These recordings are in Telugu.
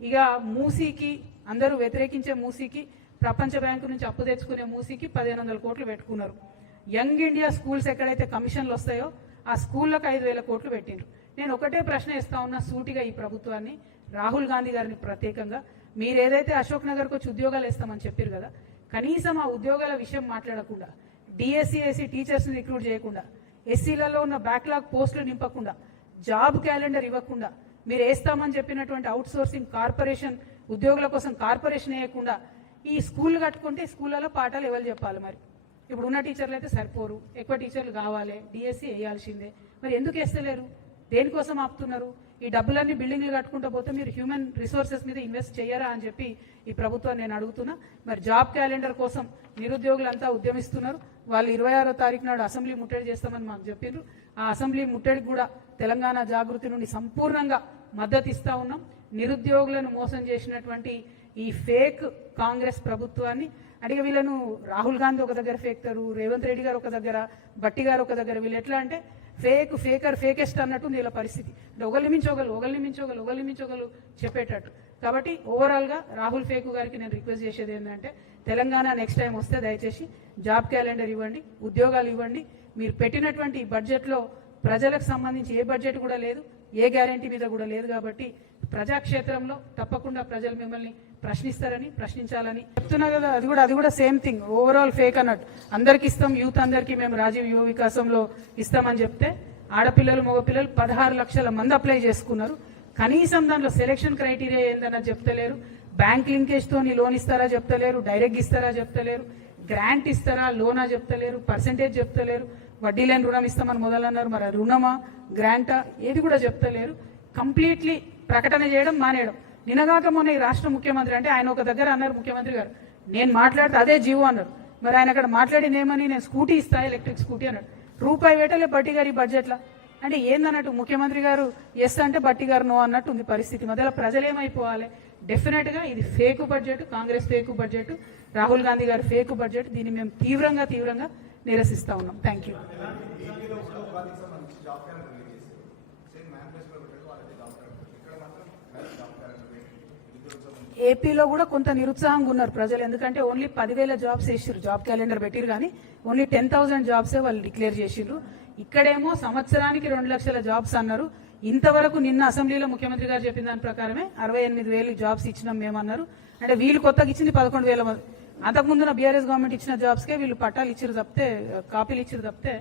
ఇక మూసీకి అందరూ వ్యతిరేకించే మూసీకి ప్రపంచ బ్యాంకు నుంచి అప్పు తెచ్చుకునే మూసీకి 1500 కోట్లు పెట్టుకున్నారు. యంగ్ ఇండియా స్కూల్స్ ఎక్కడైతే కమిషన్లు వస్తాయో ఆ స్కూళ్ళకు 5000 కోట్లు పెట్టిండ్రు. నేను ఒకటే ప్రశ్న ఇస్తా ఉన్నా సూటిగా ఈ ప్రభుత్వాన్ని, రాహుల్ గాంధీ గారిని ప్రత్యేకంగా, మీరు ఏదైతే అశోక్ నగర్కి వచ్చి ఉద్యోగాలు ఇస్తామని చెప్పారు కదా, కనీసం ఆ ఉద్యోగాల విషయం మాట్లాడకుండా, డిఎస్సి ఎస్సీ టీచర్స్ని రిక్రూట్ చేయకుండా, ఎస్సీలలో ఉన్న బ్యాక్లాగ్ పోస్టులు నింపకుండా, జాబ్ క్యాలెండర్ ఇవ్వకుండా, మీరు వేస్తామని చెప్పినటువంటి అవుట్ సోర్సింగ్ కార్పొరేషన్ ఉద్యోగుల కోసం కార్పొరేషన్ వేయకుండా ఈ స్కూల్ కట్టుకుంటే స్కూళ్ళలో పాఠాలు ఎవరు చెప్పాలి? మరి ఇప్పుడు ఉన్న టీచర్లు అయితే సరిపోరు, ఎక్కువ టీచర్లు కావాలి, డిఎస్సి వేయాల్సిందే. మరి ఎందుకు వేస్తలేరు? దేనికోసం ఆపుతున్నారు? ఈ డబ్బులన్నీ బిల్డింగ్లు కట్టుకుంటూ పోతే మీరు హ్యూమన్ రిసోర్సెస్ మీద ఇన్వెస్ట్ చేయరా అని చెప్పి ఈ ప్రభుత్వాన్ని నేను అడుగుతున్నా. మరి జాబ్ క్యాలెండర్ కోసం నిరుద్యోగులంతా ఉద్యమిస్తున్నారు. వాళ్ళు 26వ తారీఖు నాడు అసెంబ్లీ ముట్టడి చేస్తామని మాకు చెప్పిండ్రు. ఆ అసెంబ్లీ ముట్టడికి కూడా తెలంగాణ జాగృతి నుండి సంపూర్ణంగా మద్దతు ఇస్తా ఉన్నాం. నిరుద్యోగులను మోసం చేసినటువంటి ఈ ఫేక్ కాంగ్రెస్ ప్రభుత్వాన్ని అడిగి వీళ్ళను రాహుల్ గాంధీ ఒక దగ్గర ఫేక్తారు, రేవంత్ రెడ్డి గారు ఒక దగ్గర, బట్టి గారు ఒక దగ్గర, వీళ్ళు ఎట్లా అంటే ఫేకర్ ఫేకెస్ట్ అన్నట్టు వీళ్ళ పరిస్థితి. అంటే ఒకరిని మించోగలు చెప్పేటట్టు. కాబట్టి ఓవరాల్గా రాహుల్ ఫేకు గారికి నేను రిక్వెస్ట్ చేసేది ఏంటంటే, తెలంగాణ నెక్స్ట్ టైం వస్తే దయచేసి జాబ్ క్యాలెండర్ ఇవ్వండి, ఉద్యోగాలు ఇవ్వండి. మీరు పెట్టినటువంటి బడ్జెట్లో ప్రజలకు సంబంధించి ఏ బడ్జెట్ కూడా లేదు, ఏ గ్యారంటీ మీద కూడా లేదు. కాబట్టి ప్రజాక్షేత్రంలో తప్పకుండా ప్రజలు మిమ్మల్ని ప్రశ్నించాలని చెప్తున్నా కదా. అది కూడా సేమ్ థింగ్, ఓవరాల్ ఫేక్ అన్నట్టు. అందరికి ఇస్తాం, యూత్ అందరికీ మేము రాజీవ్ యువ వికాసంలో ఇస్తామని చెప్తే ఆడపిల్లలు మగపిల్లలు 16 లక్షల మంది అప్లై చేసుకున్నారు. కనీసం దాంట్లో సెలెక్షన్ క్రైటీరియా ఏందన్నది చెప్తలేరు. బ్యాంక్ లింకేజ్ తోని లోన్ ఇస్తారా చెప్తలేరు, డైరెక్ట్ ఇస్తారా చెప్తలేరు, గ్రాంట్ ఇస్తారా లోనా చెప్తలేరు, పర్సెంటేజ్ చెప్తలేరు, వడ్డీ లేని రుణం ఇస్తామని మొదలన్నారు. మరి రుణమా గ్రాంటా ఏది కూడా చెప్తలేరు. కంప్లీట్లీ ప్రకటన చేయడం మానేయడం. నిన్నగాక మొన్న ఈ రాష్ట్ర ముఖ్యమంత్రి అంటే ఆయన ఒక దగ్గర అన్నారు, ముఖ్యమంత్రి గారు నేను మాట్లాడితే అదే జీవో అన్నారు. మరి ఆయన అక్కడ మాట్లాడింది ఏమని, నేను స్కూటీ ఇస్తా, ఎలక్ట్రిక్ స్కూటీ అన్నాడు. రూపాయి వేటలే బట్టి గారు ఈ బడ్జెట్లో. అంటే ఏందన్నట్టు, ముఖ్యమంత్రి గారు ఎస్ అంటే బట్టి గారు నో అన్నట్టు ఉంది పరిస్థితి. మధ్యలో ప్రజలు ఏమైపోవాలి? డెఫినెట్గా ఇది fake budget, Congress fake budget, Rahul Gandhi గారు ఫేకు బడ్జెట్. దీన్ని మేము తీవ్రంగా నిరసిస్తా ఉన్నాం. Thank you. ఏపీలో కూడా కొంత నిరుత్సాహంగా ఉన్నారు ప్రజలు. ఎందుకంటే ఓన్లీ 10,000 జాబ్స్ వేసారు, జాబ్ క్యాలెండర్ పెట్టిరు, కానీ ఓన్లీ 10,000 జాబ్సే వాళ్ళు డిక్లేర్ చేసిర్రు. ఇక్కడేమో సంవత్సరానికి 2 లక్షల జాబ్స్ అన్నారు. ఇంతవరకు నిన్న అసెంబ్లీలో ముఖ్యమంత్రి గారు చెప్పిన దాని ప్రకారమే 68,000 జాబ్స్ ఇచ్చినాం మేమన్నారు. అంటే వీళ్ళు కొత్తగా ఇచ్చింది 11,000 మంది. అంతకుముందున బీఆర్ఎస్ గవర్నమెంట్ ఇచ్చిన జాబ్స్కే వీళ్ళు పట్టాలు ఇచ్చిరు తప్పితే, కాపీలు ఇచ్చిరు తప్పితే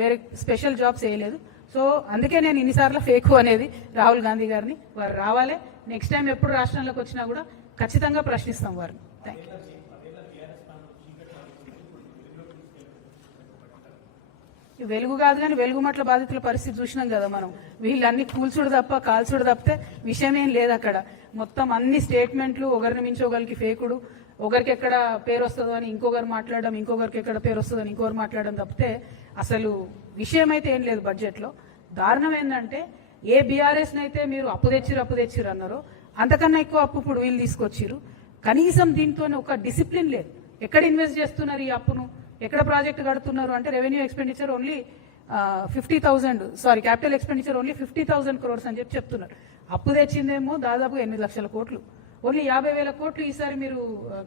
వేరే స్పెషల్ జాబ్స్ వేయలేదు. సో అందుకే నేను ఇన్నిసార్లు ఫేకు అనేది రాహుల్ గాంధీ గారిని. వారు రావాలి, నెక్స్ట్ టైం ఎప్పుడు రాష్ట్రంలోకి వచ్చినా కూడా ఖచ్చితంగా ప్రశ్నిస్తాం వారిని. Thank you. వెలుగు కాదు కానీ వెలుగుమట్ల బాధితుల పరిస్థితి చూసినాం కదా మనం. వీళ్ళన్ని కూల్చుడు తప్ప కాల్చుడు తప్పితే విషయం ఏం లేదు అక్కడ. మొత్తం అన్ని స్టేట్మెంట్లు ఒకరిని మించి ఒకరికి ఫేకుడు. ఒకరికి ఎక్కడ పేరు వస్తుందో అని ఇంకొకరు మాట్లాడడం, ఇంకొకరికి ఎక్కడ పేరు వస్తుందో అని ఇంకొకరు మాట్లాడడం తప్పితే అసలు విషయం అయితే ఏం లేదు బడ్జెట్లో. దారుణం ఏంటంటే, ఏ బీఆర్ఎస్ అయితే మీరు అప్పు తెచ్చిరు అన్నారో అంతకన్నా ఎక్కువ అప్పు ఇప్పుడు వీళ్ళు తీసుకొచ్చిరు. కనీసం దీంతో ఒక డిసిప్లిన్ లేదు. ఎక్కడ ఇన్వెస్ట్ చేస్తున్నారు ఈ అప్పును, ఎక్కడ ప్రాజెక్టు కడుతున్నారు అంటే revenue expenditure only 50,000, sorry capital expenditure only 50,000 crores అని చెప్తున్నారు. అప్పు తెచ్చిందేమో దాదాపు 8 లక్షల కోట్లు, ఓన్లీ 50,000 కోట్లు ఈసారి మీరు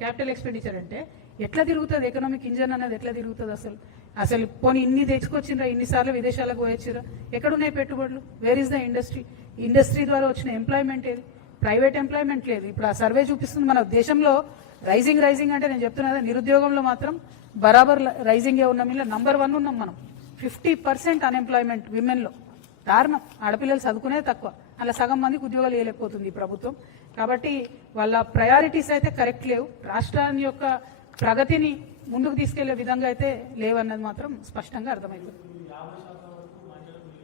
క్యాపిటల్ ఎక్స్పెండిచర్ అంటే ఎట్లా తిరుగుతుంది? ఎకనామిక్ ఇంజన్ అనేది ఎట్లా తిరుగుతుంది? అసలు పోనీ ఇన్ని తెచ్చుకొచ్చిండ్రా, ఇన్నిసార్లు విదేశాలకు పోయొచ్చిరా, ఎక్కడున్నాయి పెట్టుబడులు? వేర్ ఇస్ ద ఇండస్ట్రీ ద్వారా వచ్చిన ఎంప్లాయ్మెంట్ ఏది? ప్రైవేట్ ఎంప్లాయ్మెంట్ లేదు. ఇప్పుడు ఆ సర్వే చూపిస్తుంది మన దేశంలో రైజింగ్ అంటే నేను చెప్తున్నా, నిరుద్యోగంలో మాత్రం బరాబర్ రైజింగే ఉన్నాం. ఇలా నంబర్ 1 ఉన్నాం మనం. 50% అన్ఎంప్లాయ్మెంట్ విమెన్లో. దారుణం. ఆడపిల్లలు చదువుకునేది తక్కువ, అలా సగం మందికి ఉద్యోగాలు ఇవ్వలేకపోతుంది ఈ ప్రభుత్వం. కాబట్టి వాళ్ళ ప్రయారిటీస్ అయితే కరెక్ట్ లేవు. రాష్ట్రాన్ని యొక్క ప్రగతిని ముందుకు తీసుకెళ్లే విధంగా అయితే లేవన్నది మాత్రం స్పష్టంగా అర్థమైంది.